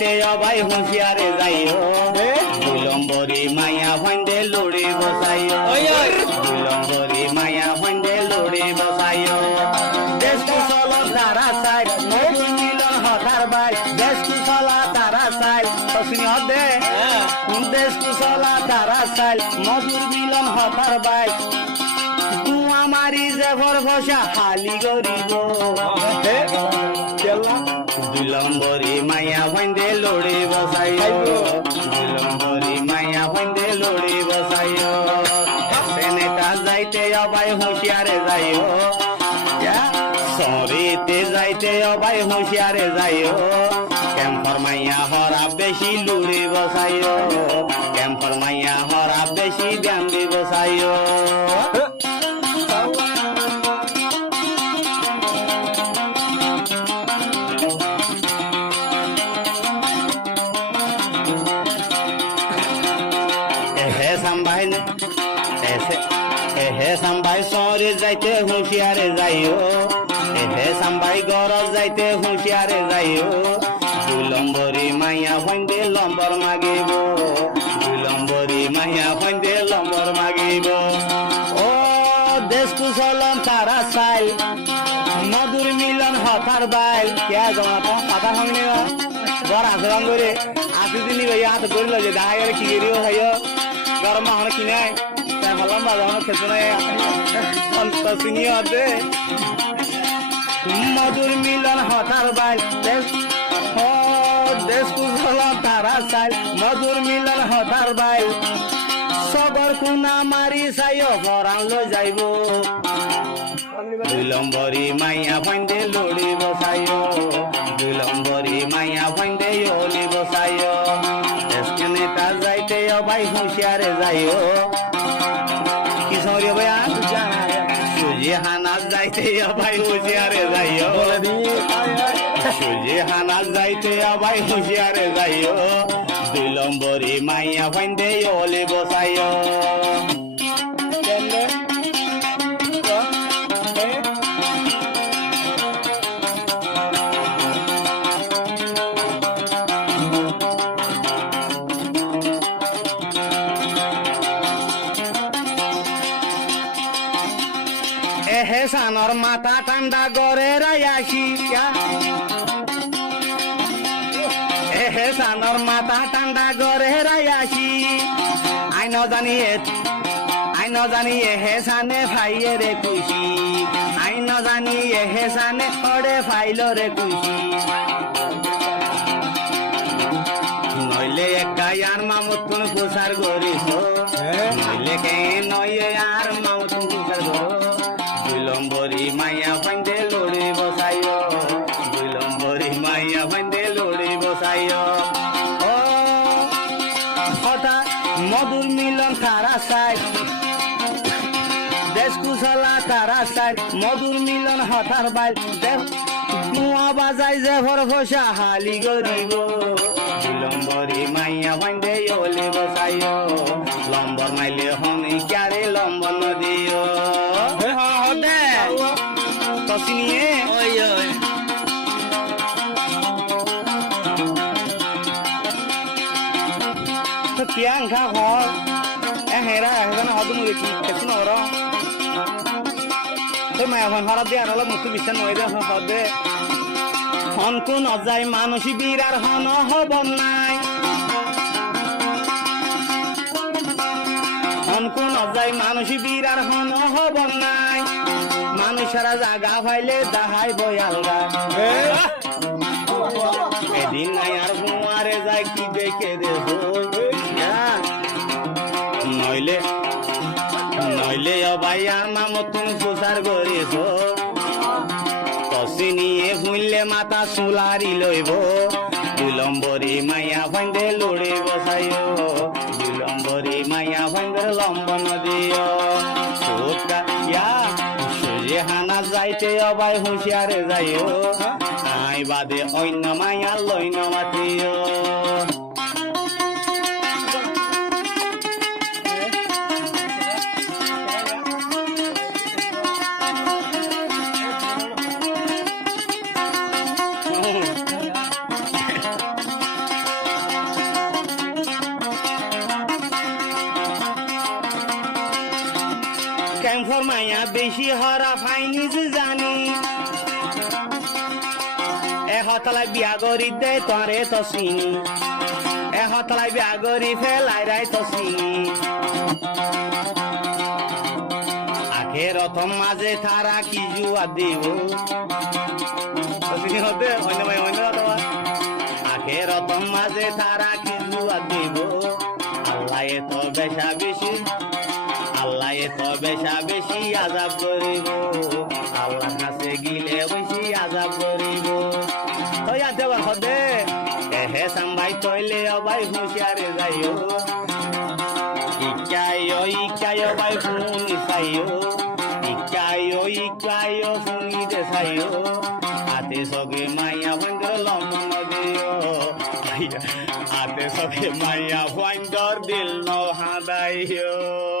যাইতে অবাই হুঁশিয়ারে যাইও দুই নম্বরী মায়া ফাইন্দে লড়ি বসাইও দুই নম্বরী মায়া ফাইন্দে লড়ি বসাইও দেশ কুশল তারা সাই মধুর মিলন হঠার বাই দেশ কুশল তারা সাই শুনি হদে দেশ কুশল তারা সাই মধুর মিলন হঠার বাই আমারি যে ভর ভসা হালি গরিব দুই নম্বরী মায়া ফাইন্দে লড়ি বসাইও দুই নম্বরী মায়া ফাইন্দে লড়ি বসাইও সেনেটা যাইতে অবাই হুঁশিয়ারে যাইও সরিতে যাইতে অবাই হুঁশিয়ারে যাইও ক্যাম্পর মাইয়া হরা বেশি লুড়ি বসাইও ক্যাম্পর মাইয়া হরা বেশি ধ্যান দি বসাইও হে সাম্বাই সরে যাইতে হুঁশিয়ারে যাইও হে সাম্বাই গরজ যাইতে হুঁশিয়ারে যাইও দুই নম্বরী মাইয়া ফাইন্দে লম্বর মাগিব দুই নম্বরী মাইয়া ফাইন্দে লম্বর মাগিব ও দেশ কুশলন তারা চাইল মধুর মিলন হঠার বাইল কে জমা তো পাতা ভাঙনি বর আচরণ করে আসি দিনই ভাই হাত করিল যে দেখা গেলে কি করিও ভাইও গরম মাহনে কিনাই তাই ভাবলাম বাজানো খেতে নাই চিনি হতে মধুর মিলন হঠার বাইল দেশ কুশল তারা চাইল মধুর মিলন হঠার বাইল সবর কোনা মারি চাইও ভরান লৈ যাইব দুই নম্বরী মাইয়া ফাইন্দে লড়ি বসাইও দুই নম্বরী মাইয়া ফাইন্দে অলি বসাইও নেতা যাইতে অবাই হুঁশিয়ারে যাইও কি সঙ্গে ভাইয়া সুজি হানাত যাইতে অবাই হুঁশিয়ারে যাইও সুজি হানাত যাইতে অবাই হুঁশিয়ারে যাইও দুই নম্বরী মাইয়া ফাইন্দে অলি বসাইও হে সানর মাথা ঠান্ডা গড়ে রায়াসি হে সানর মাথা ঠান্ডা গড়ে রায়াসি আই ন জানিয়ে হে সানে ফাইয়ে রে খুশি আই ন জানিয়ে হে সানে খড়ে ফাইল রে খুশি নইলে একা আর মামুত কোন প্রচার করিস নইলে কে নইয়ে আর মামুত কোন প্রচার কর দুই নম্বরী মাইয়া ফাইন্দে লড়ি বসাইও দুই নম্বরী মাইয়া ফাইন্দে লড়ি বসাইও ও হঠাৎ মধুর মিলন তারা চাই দেশ কুশলা তারা চাই মধুর মিলন হঠার বাইল কুয়া বাজাই যে ভর ভসা হালি গরিব দুই নম্বরী মাইয়া ফাইন্দে অলি বসাইও লম্বর মাইলে হনি ক্যারে লম্বর নদিও চিনিয়ে কিয়াং খা ঘর হেরা এখন হতো মুখে কি খেতে নর মায়া এখন হরাত দিয়ে আর অলপ মুখে বিশ্বাস নয় দে হদে হন কোন অজাই মানুষই বিরার হন হব নাই হন কোন অজাই মানুষই বিরার হন হব নাই মানুষেরা জাগা পাইলে দাহাই বয়াল এদিন নাই আর কুমারে যায় কি দেখে দেখো নইলে অবাই আর মামত তুমি প্রচার করিস কষি নিয়ে ভুললে মাথা চুলারি লইব দুই নম্বরী মাইয়া ফাইন্দে লড়ি বসাইও দুই নম্বরী মাইয়া ফাইন্দে লম্বন দিও সুজি হানা যাইতে অবাই হুঁশিয়ারে যাইও আই বাদে অন্য মাইয়া লইন মাতিও তোর মায়া বেশি হরা ফাইনি যে জানি হতলাই বিয়া গরি দে তরে তো চিনি হতলাই বিয়া গরি ফেলাই রাই তো চিনি আখে রথম মাঝে থারা কি জুয়া দিব আখে রথম মাঝে থারা কি জুয়া দিব আল্লাহ তো বেশা বেশি আল্লাহ তো বেশা বেশি আজাব করিব আল্লাহ কাছে গিলে বেশি আজাব করিব তই আতে হদে এহে সাম্বাই তইলে অবাই হুঁশিয়ারে যাইও ইকায়ো বাই ফুনি চাইও ইকায়ো ফুনি দে চাইও হাতে সবে মাইয়া বন্ধর লমন দিও হাতে সবে মাইয়া বন্ধর দিল ন হাদাইও